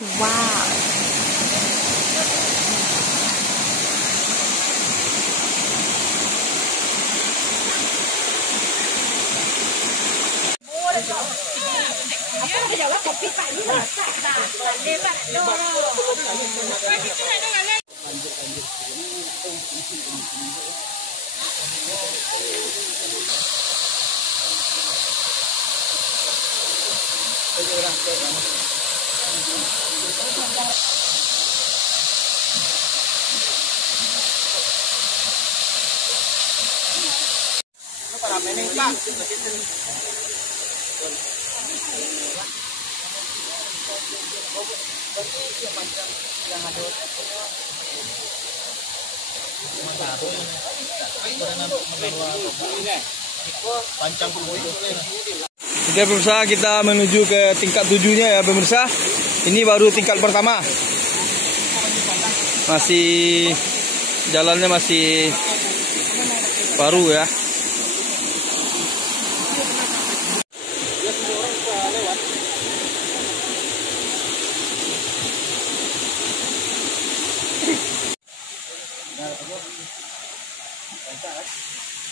Wow. Oke pemirsa, kita menuju ke tingkat 7-nya ya pemirsa. Ini baru tingkat pertama. Masih jalannya masih baru ya.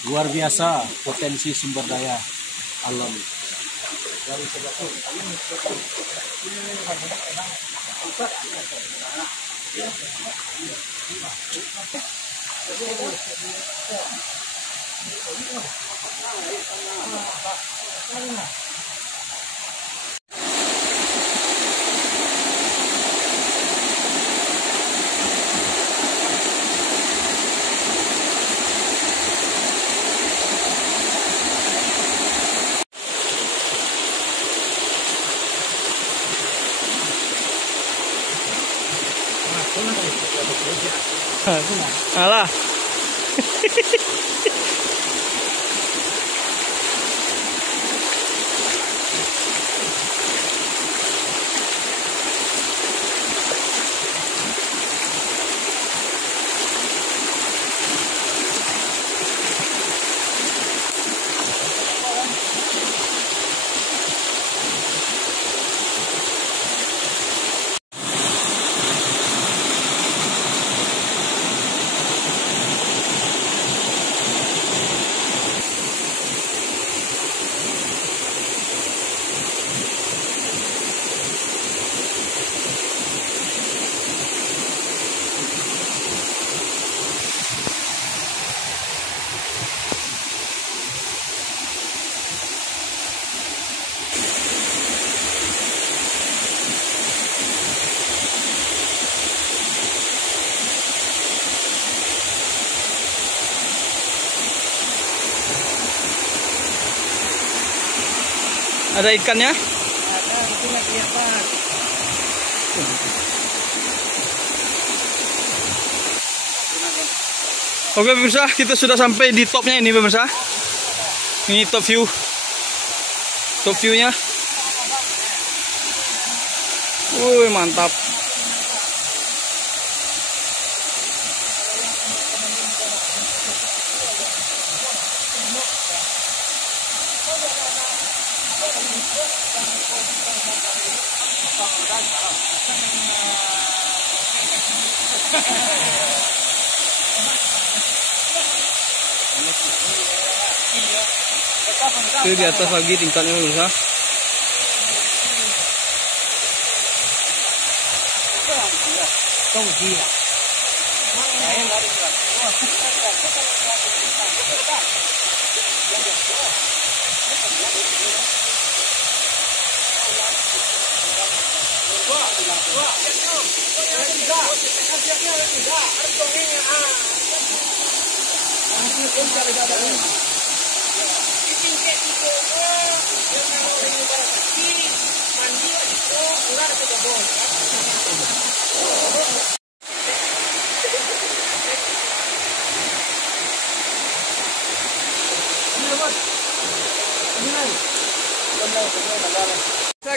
Luar biasa potensi sumber daya alam. Alah. Ada ikannya? Ada, itu lagi apa? Oke pemirsa, kita sudah sampai di topnya ini pemirsa. Ini top view. Top view-nya. Wih, mantap. Itu di atas lagi tingkatnya pemirsa.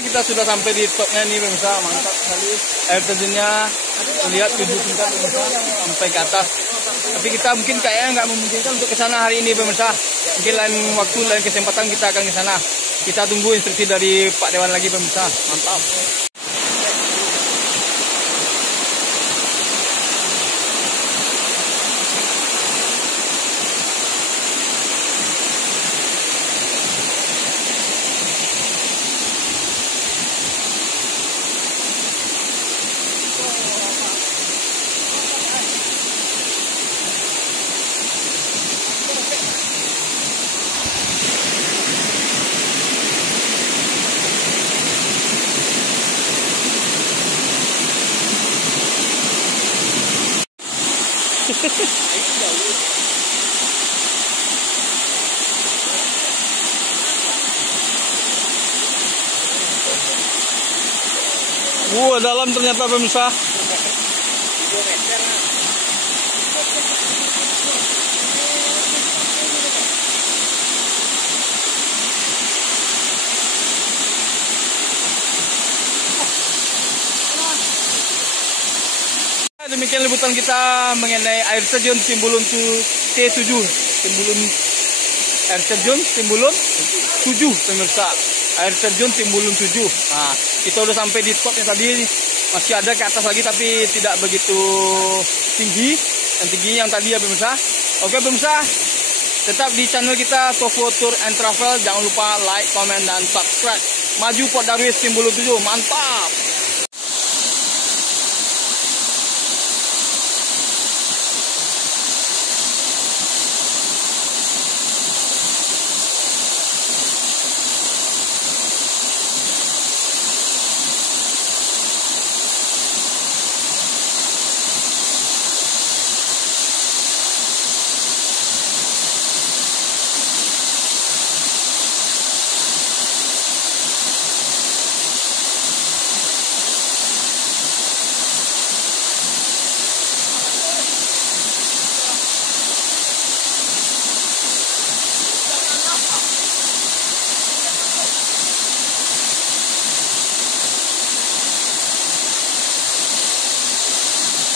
Kita sudah sampai di topnya nih pemirsa, mantap sekali. Air terjunnya lihat 7 tingkat pemirsa sampai ke atas. Tapi kita mungkin kayaknya nggak memungkinkan untuk ke sana hari ini pemirsa. Mungkin lain waktu, lain kesempatan kita akan ke sana. Kita tunggu instruksi dari Pak Dewan lagi pemirsa. Mantap. Dalam ternyata pemirsa. Demikian liputan kita mengenai air terjun Timbulun T7. Timbulun air terjun Timbulun 7 pemirsa. Air terjun Timbulun 7. Nah, kita udah sampai di spotnya tadi. Masih ada ke atas lagi tapi tidak begitu tinggi. Yang tinggi yang tadi ya pemirsa. Oke pemirsa, tetap di channel kita Tofo Tour and Travel. Jangan lupa like, comment, dan subscribe. Maju Port Darwis Timbulun 7. Mantap.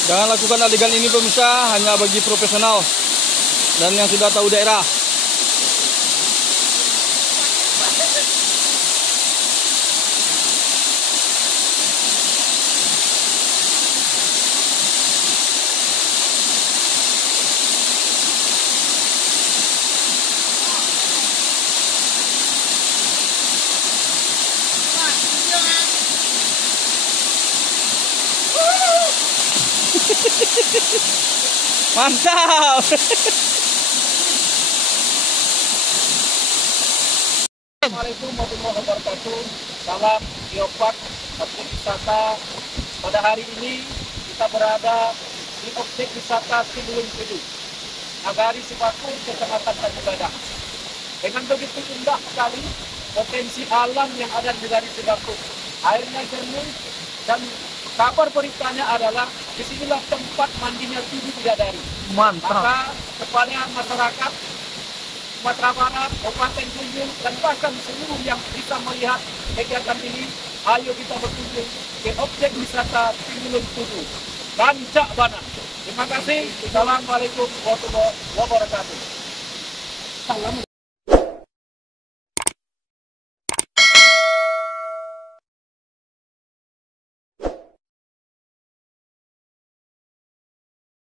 Jangan lakukan adegan ini pemirsa, hanya bagi profesional dan yang sudah tahu daerah. Mantap. Assalamualaikum warahmatullahi wabarakatuh. Salam geopark objek wisata. Pada hari ini kita berada di objek wisata Timbulun 7, Nagari Sepaku, Kecamatan Tanjung Gadang. Dengan begitu indah sekali potensi alam yang ada di Nagari Sepaku. Airnya jernih dan kabar beritanya adalah disinilah tempat mandinya 7 bidadari. Mantap. Maka kepada masyarakat Sumatera Barat, Kabupaten Tunjung, dan bahkan seluruh yang bisa melihat kegiatan ini, ayo kita berkunjung ke objek wisata Timbulun 7, Rancak Bana. Terima kasih. Assalamualaikum warahmatullahi wabarakatuh. Salam.